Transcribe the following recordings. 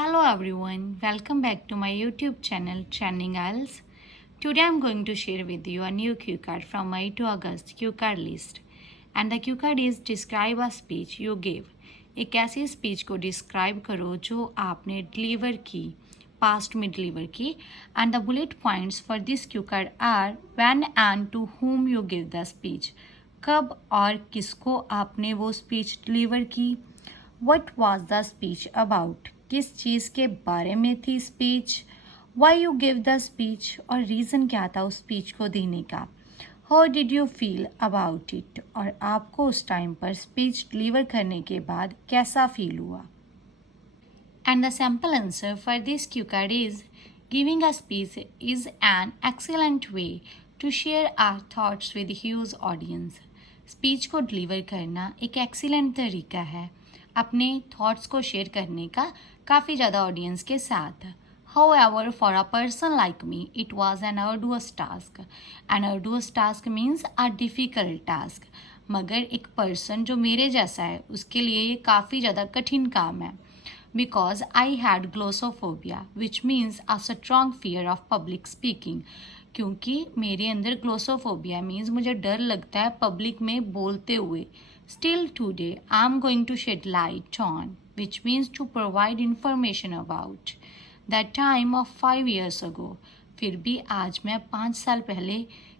Hello everyone, welcome back to my YouTube channel Trending IELTS. Today I'm going to share with you a new cue card from May to August cue card list. And the cue card is describe a speech you gave. एक ऐसी speech को describe करो जो आपने deliver की, past में deliver की. And the bullet points for this cue card are when and to whom you give the speech. कब और किसको आपने वो स्पीच डिलीवर की. What was the speech about? किस चीज़ के बारे में थी speech. Why you gave the speech और रीज़न क्या था उस स्पीच को देने का. How did you feel about it और आपको उस टाइम पर स्पीच डिलीवर करने के बाद कैसा फील हुआ. And the sample answer for this cue card is giving a speech is an excellent way to share our thoughts with huge audience. Speech को डिलीवर करना एक एक्सीलेंट तरीका है अपने थॉट्स को शेयर करने का काफ़ी ज़्यादा ऑडियंस के साथ. However, for a person like me, it was an arduous task. An arduous task means a difficult task. मगर एक पर्सन जो मेरे जैसा है उसके लिए ये काफ़ी ज़्यादा कठिन काम है. Because I had glossophobia, which means a strong fear of public speaking. क्योंकि मेरे अंदर ग्लोसोफोबिया मीन्स मुझे डर लगता है पब्लिक में बोलते हुए. Still today, I'm going to shed light on, which means to provide information about that time of 5 years ago. फिर भी आज मैं 5 साल पहले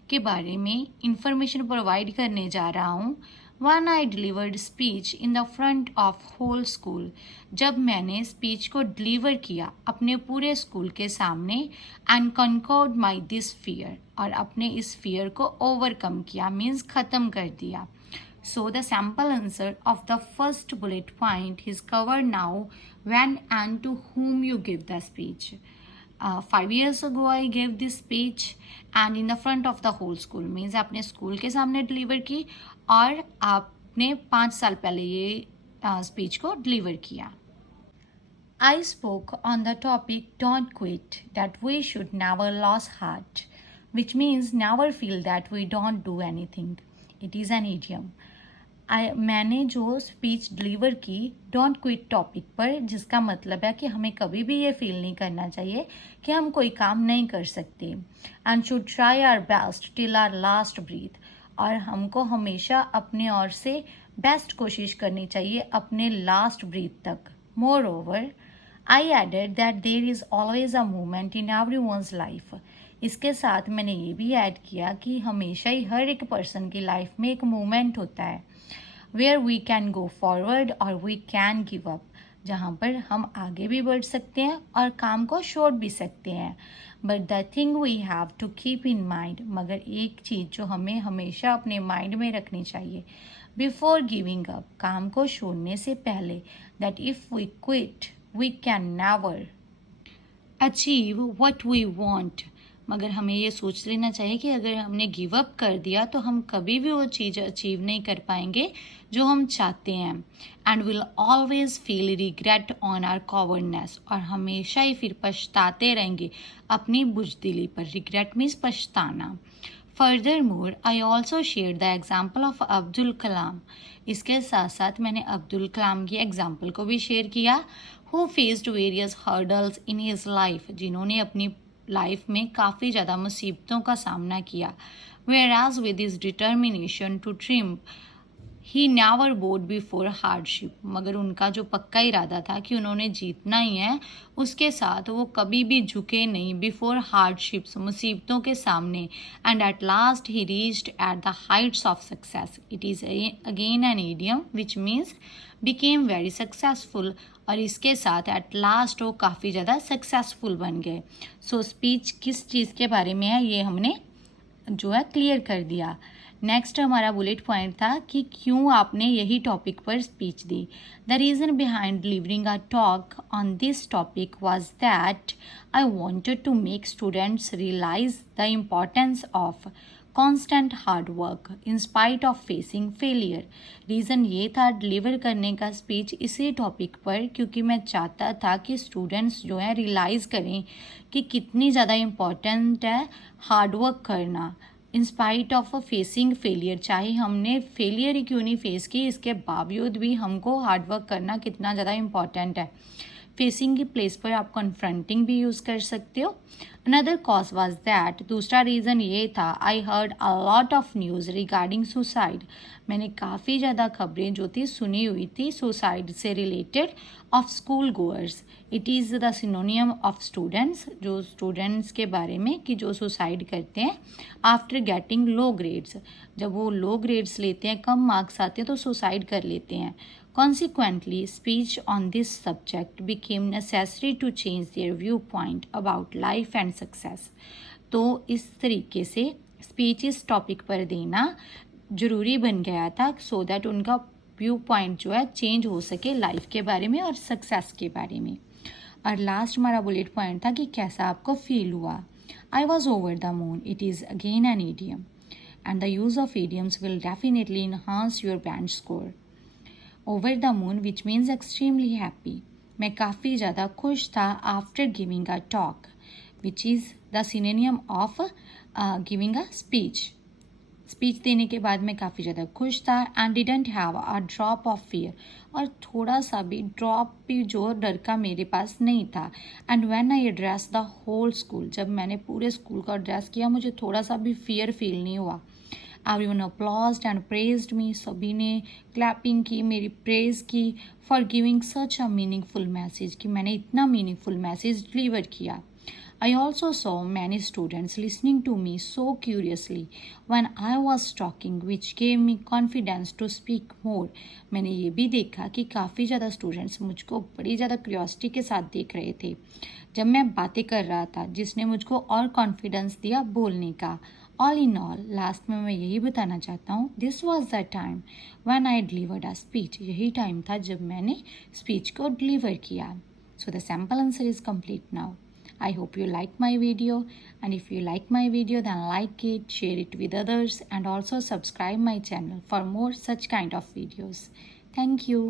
के बारे में इंफॉर्मेशन प्रोवाइड करने जा रहा हूँ. When I delivered speech in the front of whole school, जब मैंने स्पीच को डिलीवर किया अपने पूरे स्कूल के सामने and conquered my this fear और अपने इस फियर को ओवरकम किया मीन्स ख़त्म कर दिया. So the sample answer of the first bullet point is covered now. When and to whom you give the speech. 5 years ago I gave this speech and in the front of the whole school means आपने school के सामने deliver की और आपने 5 साल पहले ये speech को डिलीवर किया. I spoke on the topic don't quit, that we should never lose heart, which means never feel that we don't do anything. It is an idiom. मैंने जो स्पीच डिलीवर की डोंट क्विट टॉपिक पर, जिसका मतलब है कि हमें कभी भी ये फील नहीं करना चाहिए कि हम कोई काम नहीं कर सकते. And should try our best till our last breath और हमको हमेशा अपने ओर से बेस्ट कोशिश करनी चाहिए अपने लास्ट ब्रीथ तक. Moreover I added that there is always a moment in everyone's life. इसके साथ मैंने ये भी ऐड किया कि हमेशा ही हर एक पर्सन की लाइफ में एक मोमेंट होता है where we can go forward और वी कैन गिव अप, जहाँ पर हम आगे भी बढ़ सकते हैं और काम को छोड़ भी सकते हैं. But the thing we have to keep in mind, मगर एक चीज़ जो हमें हमेशा अपने माइंड में रखनी चाहिए बिफोर गिविंग अप, काम को छोड़ने से पहले, that if we quit we can never achieve what we want. मगर हमें ये सोच लेना चाहिए कि अगर हमने गिव अप कर दिया तो हम कभी भी वो चीज़ अचीव नहीं कर पाएंगे जो हम चाहते हैं. And we'll always feel regret on our cowardness और हमेशा ही फिर पछताते रहेंगे अपनी बुजदिली पर. रिग्रेट मीन्स पछताना. Furthermore I also share the example of Abdul Kalam. इसके साथ साथ मैंने अब्दुल कलाम की एग्जाम्पल को भी शेयर किया. Who faced various hurdles in his life, जिन्होंने अपनी लाइफ में काफ़ी ज़्यादा मुसीबतों का सामना किया. whereas with his determination to triumph he never bowed before hardship, मगर उनका जो पक्का इरादा था कि उन्होंने जीतना ही है, उसके साथ वो कभी भी झुके नहीं बिफोर हार्डशिप्स, मुसीबतों के सामने. And at last he reached at the heights of success. It is again an idiom which means became very successful और इसके साथ एट लास्ट वो काफ़ी ज़्यादा सक्सेसफुल बन गए. सो स्पीच किस चीज़ के बारे में है ये हमने जो है क्लियर कर दिया. नेक्स्ट हमारा बुलेट पॉइंट था कि क्यों आपने यही टॉपिक पर स्पीच दी. The reason behind delivering a talk on this topic was that I wanted to make students realise the importance of constant hard work in spite of facing failure. Reason ये था deliver करने का speech इसी topic पर क्योंकि मैं चाहता था कि स्टूडेंट्स जो है रियलाइज़ करें कि कितनी ज़्यादा इम्पॉर्टेंट है हार्ड वर्क करना इन स्पाइट ऑफ फेसिंग फेलियर. चाहे हमने फेलियर ही क्यों नहीं फेस की, इसके बावजूद भी हमको हार्ड वर्क करना कितना ज़्यादा इम्पॉर्टेंट है. फेसिंग की प्लेस पर आप कन्फ्रंटिंग भी यूज़ कर सकते हो। अनदर कॉज वाज दैट, दूसरा रीज़न ये था, I heard a lot of news regarding suicide. मैंने काफ़ी ज़्यादा खबरें जो थी सुनी हुई थी सुसाइड से related of school goers. It is the synonym of students, जो स्टूडेंट्स के बारे में कि जो सुसाइड करते हैं आफ्टर गेटिंग लो ग्रेड्स। जब वो लो ग्रेड्स लेते हैं, कम मार्क्स आते हैं, तो सुसाइड कर लेते हैं। Consequently, speech on this subject became necessary to change their viewpoint about life and success. तो इस तरीके से स्पीच इस टॉपिक पर देना ज़रूरी बन गया था सो दैट उनका व्यू पॉइंट जो है चेंज हो सके लाइफ के बारे में और सक्सेस के बारे में। और लास्ट हमारा बुलेट पॉइंट था कि कैसा आपको फील हुआ। I was over the moon, it is again an idiom and the use of idioms will definitely enhance your band score. Over the moon which means extremely happy, मैं काफ़ी ज़्यादा खुश था after giving a talk which is the synonym of giving a speech देने के बाद मैं काफ़ी ज़्यादा खुश था। And didn't have a drop of fear, और थोड़ा सा भी ड्रॉप भी जो डर का मेरे पास नहीं था। And when I address the whole school, जब मैंने पूरे स्कूल का एड्रेस किया मुझे थोड़ा सा भी फियर फील नहीं हुआ। Everyone applauded and praised me. सभी ने क्लैपिंग की, मेरी प्रेज की for giving such a meaningful message, कि मैंने इतना मीनिंगफुल मैसेज डिलीवर किया। I also saw many students listening to me so curiously when I was talking, which gave me confidence to speak more. मैंने ये भी देखा कि काफ़ी ज़्यादा स्टूडेंट्स मुझको बड़ी ज़्यादा क्यूरियोसिटी के साथ देख रहे थे जब मैं बातें कर रहा था, जिसने मुझको और कॉन्फिडेंस दिया बोलने का। ऑल इन ऑल, लास्ट में मैं यही बताना चाहता हूँ, this was the time when I delivered a speech. यही टाइम था जब मैंने स्पीच को डिलीवर किया। So the sample answer is complete now. I hope you like my video, and if you like my video then like it, share it with others, and also subscribe my channel for more such kind of videos. Thank you.